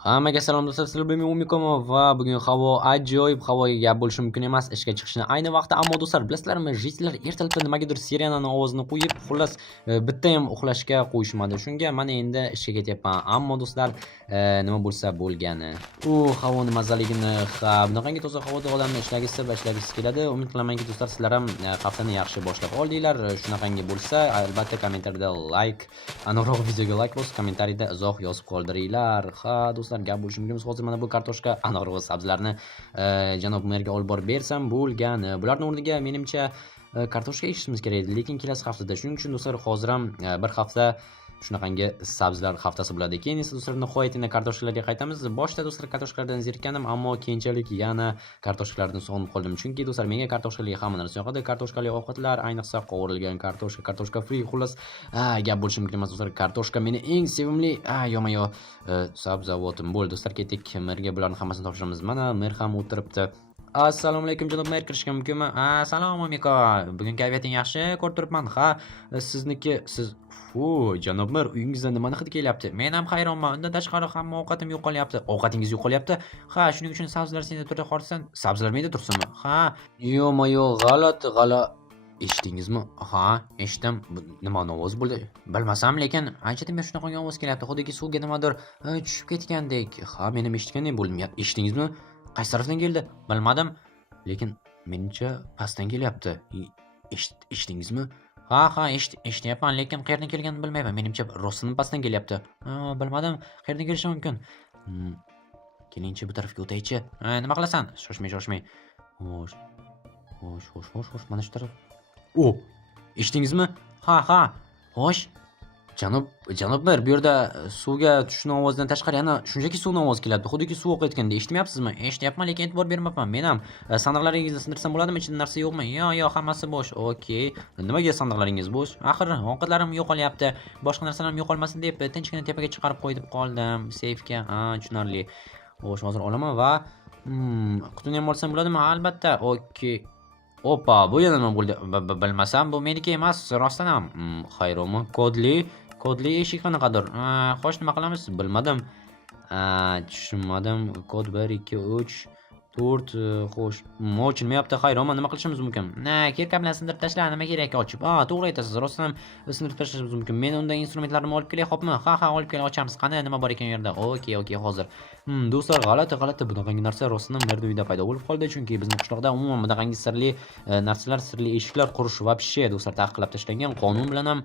Hammaga salom do'stlar, sizlar bilan men Umikoma va bugun havo ajoyib, havoga gap bo'lishi mumkin emas. Ishga chiqishni ayni vaqtda, ammo do'stlar, bilasizlarmi, jitlar ertalabda nimagadir sirenaning ovozini qo'yib, xullas bitta ham uxlashga qo'yishmadi. Shunga mana endi ishga ketyapman. Ammo do'stlar, nima bo'lsa bo'lgani. Havoni mazaligini, bunaqangi toza havoda odamni ishlagisi va ishlagisi keladi. Umid qilamanki do'stlar, sizlar ham haftani yaxshi boshlab oldinglar. Shunaqangi bo'lsa, albatta kommentariyada like, aniqroq videoga like bosib, kommentariyada izoh yozib qoldiringlar. Do'stlar, gap bo'lishi mumkin. Hozir mana bu kartoshka, aniqroq sabzilarni janob merga olib borib bersam bo'lgani. Bularning o'rniga menimcha kartoshka ekishimiz kerak edi, lekin kelasi haftada. Shuning uchun do'stlar, hozir ham bir hafta shunaqangi sabzilar haftasi bo'ladi. Keyin esa do'stlar nihoyatda kartoshkalarga qaytamiz. Boshda do'stlar kartoshkalardan zerikkandim, ammo keyinchalik yana kartoshkalardan sog'inib qoldim. Chunki do'stlar, menga kartoshkali hamma narsa yoqadi. Kartoshkali ovqatlar, ayniqsa qovurilgan kartoshka, kartoshka free, xullas, gap bo'lishi mumkin emas do'stlar. Kartoshka meni eng sevimli yoma-yo sabzavotim. Bo'ldi do'stlar, ketdik. Merga bularni hammasini topshiramiz. Mana mer ham o'tiribdi. Assalomu alaykum janob mer, kirishga mumkinmi? Salom Umiko. Bugun kayfiyating yaxshi ko'rib turibman. Sizniki siz janob mer, uyingizda nimani hidi kelyapti? Men ham hayronman. Undan tashqari hamma ovqatim yo'qolyapti. Ovqatingiz yo'qolyapti? Shuning uchun sabzilar senda turda qolsin. Sabzilar menda tursinmi? Yo'q, g'alati. Eshitdingizmi? Eshitdim. Nima ovoz bo'ldi? Bilmasam, lekin anchadan beri shunaqa ovoz kelyapti. Xuddi suvga nimadir tushib ketgandek. Menim eshitgandek bo'ldim. Eshitdingizmi? Qaysi tarafdan keldi? Bilmadim, lekin menimcha pastdan kelyapti. Eshitdingizmi? Eshityapman, lekin qayerdan kelganini bilmayman. Menimcha rostdan pastdan kelyapti. Bilmadim, qayerdan kelishi mumkin. Kelingchi bu tarafga o'taychi. Nima qilasan? Shoshmay. Xo'sh. Mana shu taraf. Eshitdingizmi? Xo'sh. Janob mer, bu yerda suvga tushishning ovozidan tashqari yana shunchaki suvning ovozi kelyapti. Xuddi suv oqayotganda. Eshitmayapsizmi? Eshityapman, lekin e'tibor bermayapman. Men ham sandiqlaringizni sindirsam bo'ladimi? Ichida narsa yo'qmi? Yo'q, hammasi bo'sh. Okey. Nimaga sandiqlaringiz bo'sh? Axir ovqatlarim yo'qolyapti. Boshqa narsalarim yo'qolmasin deb tinchgina tepaga chiqarib qo'yib qoldim seyfga. Tushunarli. Xo'sh, hozir olaman va qutini ham olsam bo'ladimi? Albatta. Okey. Opa, bu yana nima bo'ldi? Bilmasam, bu meniki emas, rostdan ham. Hayronman. Kodli eshik qanaqadir. Xo'sh, nima qilamiz? Bilmadim. Tushunmadim. Kod 1 2 3 4. Xo'sh, ochilmayapti. Hayronman, nima qilishimiz mumkin? Kirka bilan sindirib tashla, nima kerak ochib? To'g'ri aytasiz, rostdan ham sindirib tashlashimiz mumkin. Men unda instrumentlarimni olib kelay, xo'pmi? Olib kelib ochamiz. Qani, nima bor ekan u yerda? Okey, hozir. Do'stlar, g'alati bunaqangi narsa rostdan merda uyda paydo bo'lib qoldi, chunki bizning qishloqda umuman bunaqangi sirli narsalar, sirli eshiklar qurish vobshe do'stlar taqiqlab tashlangan. Qonun bilan ham,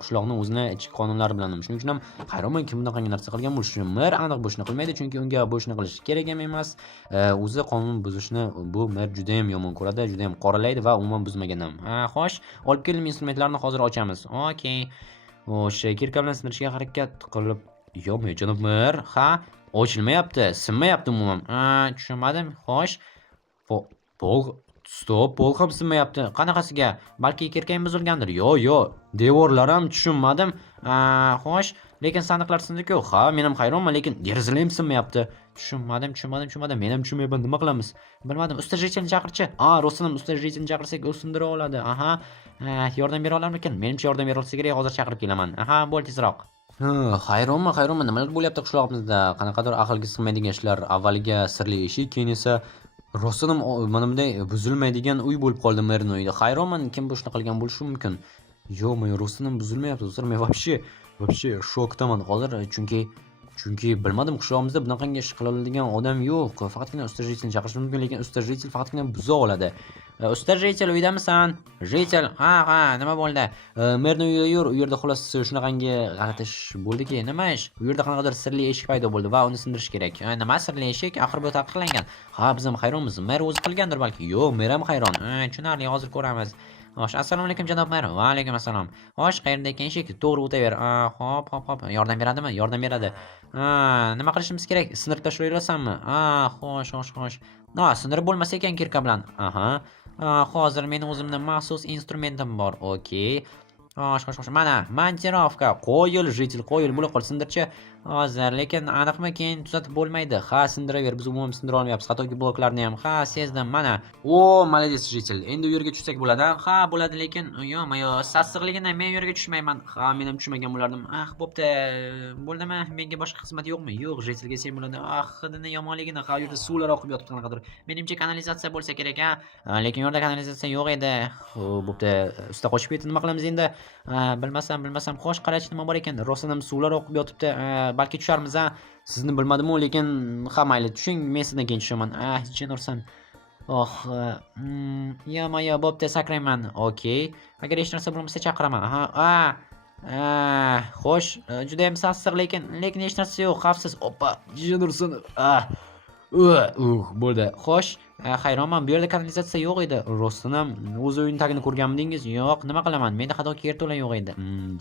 qishloqning o'zini ichki qonunlari bilan ham. Shuning uchun ham hayronman, kim bunaqangi narsa qilgan bo'lishi. Mer aniq bo'shni qilmaydi, chunki unga bo'shni qilish kerak ham emas. O'zi qonun buzishni bu mer juda ham yomon ko'radi, juda ham qoralaydi va umuman buzmagan ham. Xo'sh, olib keldim instrumentlarni, hozir ochamiz. Okey. O'sha kirka bilan sindirishga harakat qilib, yo'qmi janob mer? Ochilmayapti, sinmayapti umuman. Tushunmadim. Xo'sh. Pol ham sinmayapti. Qanaqasiga? Balki kirkang buzilgandir. Yo'q. Devorlar ham tushunmadim. Xo'sh, lekin sandiqlar sindi-ku. Men ham hayronman, lekin derazalar ham sinmayapti. Tushunmadim. Men ham tushunmayman. Nima qilamiz? Bilmadim. Usta jechilni chaqirchi. Rostdan usta jechilni chaqirsak, u sindira oladi. Yordam bera olarmikan? Menimcha yordam bera olsa kerak, hozir chaqirib kelaman. Bo'l tezroq. Hayronman, nimalar bo'lyapti qishlog'imizda? Qanaqadir aqlga sig'maydigan ishlar. Avvaliga sirli eshik, keyin esa rostdan ham mana bunday buzilmaydigan uy bo'lib qoldi merning uyida. Hayronman, kim bu ishni qilgan bo'lishi mumkin? Yo'qmi, rostdan ham buzilmayapti do'stlar. Men вообще shokdaman hozir, chunki bilmadim, qishlog'imizda bunaqangi ish qila oladigan odam yo'q. Faqatgina usta jechilni chaqirish mumkin, lekin usta jechil faqatgina buza oladi. Usta jechil, uydamisan? Jechil. Nima bo'ldi? Merning uyida yur. U yerda xullas shunaqangi g'alati ish bo'ldiki, nima ish? U yerda qanaqadir sirli eshik paydo bo'ldi va uni sindirish kerak. Nima sirli eshik? Axir bu taqiqlangan. Biz ham hayronmiz. Mer o'zi qilgandir balki. Yo'q, mer ham hayron. Tushunarli, hozir ko'ramiz. Xo'sh, assalomu alaykum janob mer. Va alaykum assalom. Xo'sh, qayerda ekan eshik? To'g'ri o'taver. Hop. Yordam beradimi? Yordam beradi. Nima qilishimiz kerak? Sindirib tashlayverasanmi? Xo'sh. Sindirib bo'lmasa ekan kirka bilan. Hozir mening o'zimning maxsus instrumentim bor. Okey. Xo'sh. Mana, montirovka. Qo'yil, jitil, qo'yil. Bo'la qol sindirchi. Hozir, lekin aniqmi keyin tuzatib bo'lmaydi. Ha, sindiraver, biz umuman sindira olmayapmiz. Hattoki bloklarni ham. Ha, sezdim, mana. O, молодец, jitel. Endi u yerga tushsak bo'ladi. Ha, bo'ladi, lekin yo-mayo, sassiqligidan men u yerga tushmayman. Ha, men ham tushmagan bo'lardim. Ah, bo'pti. Bo'ldimi? Menga boshqa xizmat yo'qmi? Yo'q, jitelga sen bo'ladi. Ah, hidini yomonligini, ha, u yerda suvlar oqib yotibdi qanaqadir. Menimcha kanalizatsiya bo'lsa kerak, ha. Lekin u yerda kanalizatsiya yo'q edi. Bo'pti. Usta qochib ketdi, nima qilamiz endi? Bilmasam. Xo'sh, qarachi nima bor ekan? Rostdan ham suvlar oqib yotibdi. Balki tusharmiz, ha. Sizni bilmadim-u, lekin ha mayli, tushing, men sizdan keyin tushaman. Jin ursin. Oh, yo-mayo, bo'pti, sakrayman. Okey. Agar hech narsa bo'lmasa chaqiraman. Xo'sh, juda ham sassiq, lekin hech narsa yo'q, xavfsiz. Oppa, jin ursin. Bo'ldi. Xo'sh, hayronman, bu yerda kanalizatsiya yo'q edi. Rostdan ham o'z uyini tagini ko'rganmidingiz? Yo'q, nima qilaman? Menda hattoki yerto'la yo'q edi.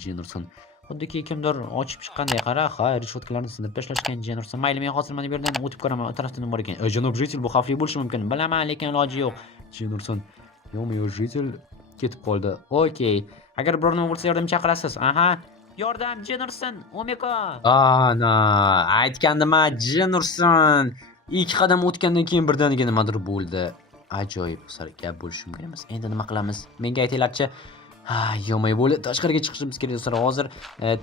Jin ursin. Xuddiki kimdir ochib chiqqanday qara. Ha, rishotkalarni sindirib tashlashgan, jin ursin. Mayli, men hozir mana bu yerdan o'tib ko'raman. O tarafda nima bor ekan? Janob jitel, bu xavfli bo'lishi mumkin. Bilaman, lekin iloji yo'q. Jin ursin. Yo-mayo, jitel ketib qoldi. Okey. Agar biror nima bo'lsa yordam chaqirasiz. Aha. Yordam, jin ursin. Omiko. Ana, aytgandim-a, jin ursin. Ikki qadam o'tgandan keyin birdaniga nimadir bo'ldi. Ajoyib, sar gap bo'lishi mumkin emas. Endi nima qilamiz? Menga aytinglarchi. Yo-mayo, bo'ldi. Tashqariga chiqishimiz kerak do'stlar. Hozir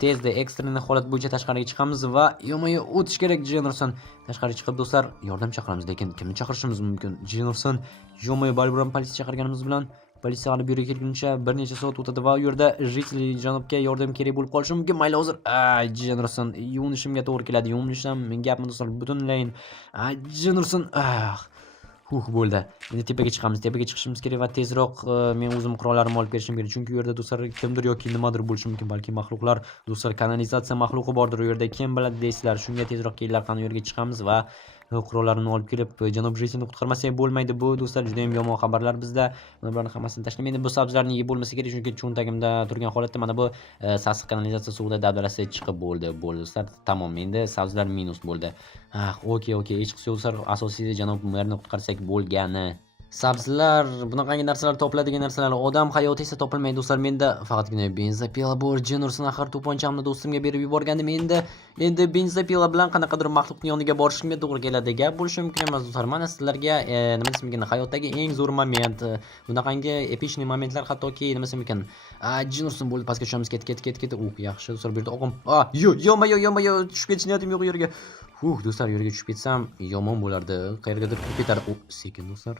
tezda ekstreni holat bo'yicha tashqariga chiqamiz va yo-mayo o'tish kerak, jin ursin. Tashqariga chiqib do'stlar, yordam chaqiramiz, lekin kimni chaqirishimiz mumkin? Jin ursin. Yo-mayo, balburam politsiya chaqirganimiz bilan politsiya olib bu yerga kelguncha bir necha soat o'tadi va u yerda jitli janobga yordam kerak bo'lib qolishi mumkin. Mayli, hozir jin ursin. Yuvinishimga to'g'ri keladi. Yuvinishim men gapim do'stlar butunlayin. Jin ursin. Bo'ldi. Endi tepaga chiqamiz. Tepaga chiqishimiz kerak va tezroq men o'zim qurollarimni olib kelishim kerak. Chunki u yerda do'stlar kimdir yoki nimadir bo'lishi mumkin. Balki maxluqlar, do'stlar, kanalizatsiya maxluqi bordir u yerda. Kim biladi deysizlar. Shunga tezroq kelinglar, qani u yerga chiqamiz va qurollarini olib kelib janob jitelni qutqarmasak bo'lmaydi. Bu do'stlar juda ham yomon xabarlar bizda. Bularni hammasini tashlab, endi bu sabzlarni yeb bo'lmasa kerak, chunki cho'ntagimda turgan holatda mana bu sassiq kanalizatsiya suvida dabdalasi chiqib bo'ldi. Do'stlar, tamom. Endi sabzlar minus bo'ldi. Okey, hech qisi yo'q do'stlar. Asosiysi janob merni qutqarsak bo'lgani. Sabzlar, bunaqangi narsalar topiladigan narsalar, odam hayoti esa topilmaydi do'stlar. Menda faqatgina benzapila bor. Jin ursin, axir to'ponchamni do'stimga berib yuborgandim. Endi benzapila bilan qanaqadir maxluqning yoniga borishimga to'g'ri keladi. Gap bo'lishi mumkin emas do'stlar. Mana sizlarga nima desam ekan, hayotdagi eng zo'r moment, bunaqangi epichniy momentlar, hattoki nima desam ekan, jin ursin, bo'ldi, pastga tushamiz. Ket. Yaxshi do'stlar, bu yerda o'qim. Yo-mayo, tushib ketish niyatim yo'q yerga. Do'stlar, yerga tushib ketsam yomon bo'lardi. Qayergadir turib ketardi. Sekin do'stlar.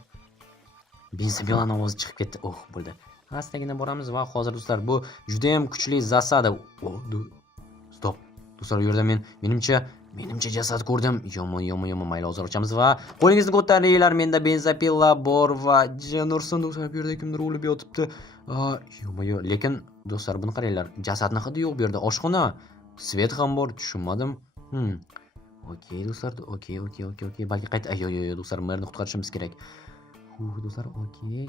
Benzapilani ovozi chiqib ketdi. Bo'ldi. Astagina boramiz va hozir do'stlar, bu juda ham kuchli zasada. Stop. Do'stlar, u yerda menimcha jasad ko'rdim. Yomon. Mayli, hozir ochamiz va qo'lingizni ko'taringlar. Menda benzapila bor va jin ursin do'stlar, bu yerda kimdir o'lib yotibdi. Yo-mayo, lekin do'stlar, buni qaranglar. Jasadni hidi yo'q bu yerda. Oshxona, svet ham bor, tushunmadim. Okey do'stlar, okey. Balki qayt. Yo'q do'stlar, merni qutqarishimiz kerak. Do'stlar, okey.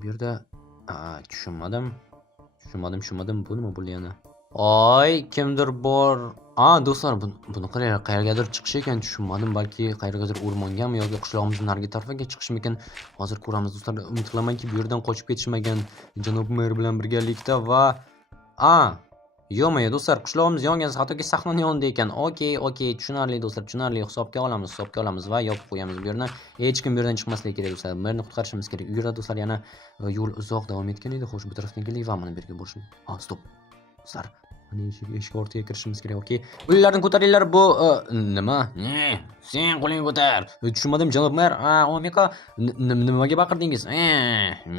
Bu yerda tushunmadim. Bu nima bo'ldi yana? Kimdir bor. Do'stlar, buni qaranglar, qayergadir chiqish ekan, tushunmadim. Balki qayergadir o'rmongami yoki qishlog'imizning narigi tarafiga chiqishmikan? Hozir ko'ramiz do'stlar. Umid qilamanki, bu yerdan qochib ketishmagan janob mer bilan birgalikda va yo-mayo do'stlar, qishlog'imiz yongan, hattoki sahnani yonida ekan. Okey, tushunarli do'stlar, hisobga olamiz va yopib qo'yamiz bu yerni. Hech kim bu yerdan chiqmasligi kerak do'stlar. Merni qutqarishimiz kerak. U yerda do'stlar yana yo'l uzoq davom etgan edi. Xo'sh, bu tarafdan keldik va mana bu yerga borishim. Stop. Do'stlar, mana eshik ortiga kirishimiz kerak. Okey. Qo'llarni ko'taringlar. Bu nima? Sen qo'lingni ko'tar. Tushunmadim, janob mer. Omiko, nimaga baqirdingiz?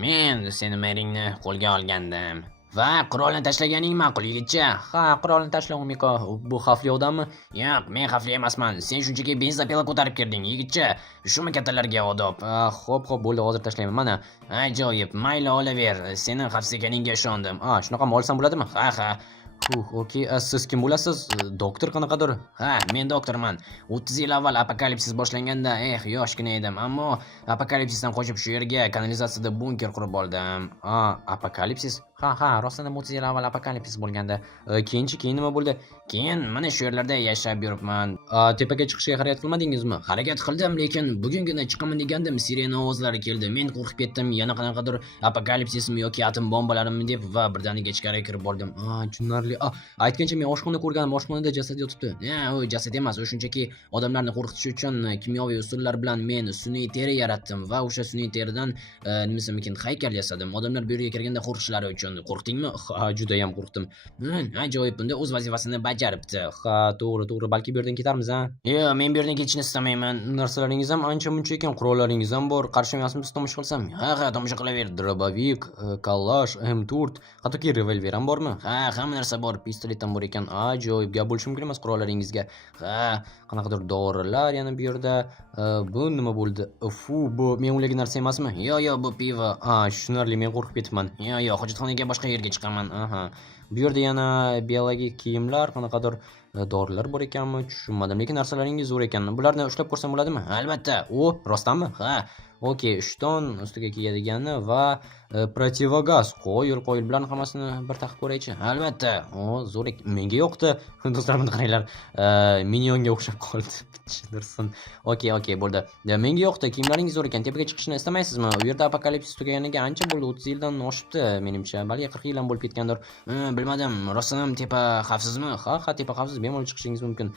Men seni meringni qo'lga olgandim. Va qurolni tashlaganing ma'qul, yigitcha. Qurolni tashla, Omiko. Bu xavfli odammi? Yo'q, men xavfli emasman. Sen shunchaki benzapila ko'tarib kirding, yigitcha. Shumi kattalarga odob. Xo'p, bo'ldi, hozir tashlayman. Mana, ajoyib. Mayli, olaver. Seni xavfsiz ekaningga ishondim. Shunaqa olsam bo'ladimi? Okey, siz kim bo'lasiz? Doktor qanaqadir? Men doktorman. 30 yil avval apokalipsis boshlanganda, yoshgina edim, ammo apokalipsisdan qochib shu yerga kanalizatsiyada bunker qurib oldim. Apokalipsis? Ha, rostdan ham 30 yil avval apokalipsis bo'lganda. Keyin nima bo'ldi? Keyin mana shu yerlarda yashab yuribman. Tepaga chiqishga harakat qilmadingizmi? Harakat qildim, lekin bugungina chiqaman degandim, sirena ovozlari keldi. Men qo'rqib ketdim, yana qanaqadir apokalipsismi yoki atom bombalarimi deb va birdaniga ichkariga kirib bordim. Tushunarli. Aytgancha men oshxona ko'rganim, oshxonada jasad yotibdi. U jasad emas, u shunchaki odamlarni qo'rqitish uchun kimyoviy usullar bilan men sun'iy teri yaratdim va o'sha sun'iy teridan nimasimikin haykal yasadim. Odamlar bu yerga kirganda qo'rqishlari uchun. Qo'rqdingmi? Ha, juda ham qo'rqdim. Ajoyib, bunda o'z vazifasini bajaribdi. Ha, to'g'ri, balki bu yerdan ketarmiz, ha? Yo'q, men bu yerdan ketishni istamayman. Narsalaringiz ham ancha-muncha ekan, qurollaringiz ham bor. Qarshi emasmisiz tomosha qilsam? Ha, tomosha qilaver. Drobovik, kalash, M4, hattoki revolver ham bormi? Ha, hamma narsa bor. Pistolet ham bor ekan. Ajoyib, gap bo'lishi mumkin emas qurollaringizga. Ha, qanaqadir dorilar yana bu yerda. Bu nima bo'ldi? Bu men o'ylagan narsa emasmi? Yo'q, bu pivo. Tushunarli, men qo'rqib ketibman. Yo'q, hojatxonaga boshqa yerga chiqaman. Bu yerda yana biologik kiyimlar, qanaqadir dorilar bor ekanmi? Tushunmadim, lekin narsalaringiz zo'r ekan. Bularni ushlab ko'rsam bo'ladimi? Albatta. Rostdanmi? Ha. Okey, ishton ustiga kiyadigani va protivogaz. Qo'yil, bularni hammasini bir taqib ko'raychi. Albatta. Zo'r ekan. Menga yoqdi. Do'stlar, buni qaranglar. Minionga o'xshab qoldi. Tushunarsin. Okey, bo'ldi. Menga yoqdi. Kiyimlaringiz zo'r ekan. Tepaga chiqishni istamaysizmi? U yerda apokalipsis tugaganiga ancha bo'ldi. 30 yildan oshibdi, menimcha. Balki 40 yil ham bo'lib ketgandir. Bilmadim. Rostdan tepa xavfsizmi? Ha, tepa xavfsiz. Bemalol chiqishingiz mumkin.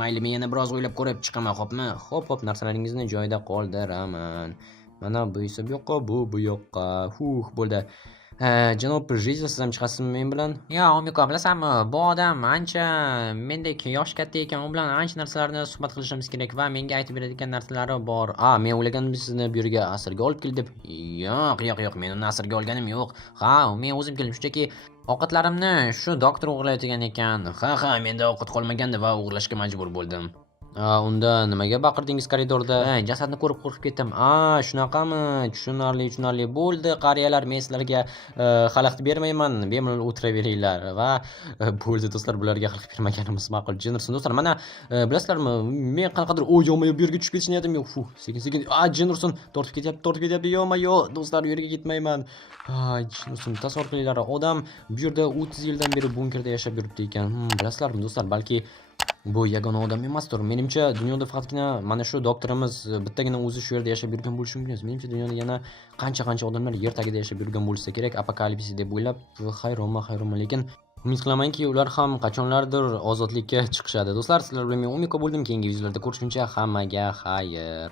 Mayli, men yana biroz o'ylab ko'rib chiqaman, xo'pmi? Xo'p, narsalaringizni joyida qoldiraman. Mana bu esa bu yoqqa, bu yoqqa. Bo'ldi. Janob Jiza, siz ham chiqasizmi men bilan? Yo'q, Omiko, bilasanmi, bu odam ancha mendek yoshi katta ekan, u bilan ancha narsalarni suhbat qilishimiz kerak va menga aytib beradigan narsalari bor. Men o'ylagandim sizni bu yerga asirga olib keldi deb. Yo'q, men uni asirga olganim yo'q. Men o'zim keldim, shunchaki ovqatlarimni shu doktor o'g'irlayotgan ekan. Menda ovqat qolmagandi va o'g'irlashga majbur bo'ldim. Unda nimaga baqirdingiz koridorda? Jasadni ko'rib qo'rqib ketdim. Shunaqami? Tushunarli. Bo'ldi, qariyalar, men sizlarga xalaqit bermayman. Bemalol o'tiraveringlar va bo'ldi do'stlar, bularga xalaqit bermaganimiz ma'qul. Jennerson do'stlar, mana bilasizlarmi, men qanaqadir yo'q, bu yerga tushib ketish niyatim yo'q. Sekin. Jennerson tortib ketyapti. Yo'q, do'stlar, bu yerga ketmayman. Jennerson, tasavvur qilinglar, odam bu yerda 30 yildan beri bunkerda yashab yuribdi ekan. Bilasizlarmi do'stlar, balki bu yagona odam emasdir. Menimcha dunyoda faqatgina mana shu doktorimiz bittagina o'zi shu yerda yashab yurgan bo'lishi mumkin. Menimcha dunyoda yana qancha odamlar yer tagida yashab yurgan bo'lsa kerak, apokalipsis deb o'ylab hayronman, lekin umid qilamanki, ular ham qachonlardir ozodlikka chiqishadi. Do'stlar, sizlar bilan men Omiko bo'ldim. Keyingi videolarda ko'rishguncha hammaga xayr.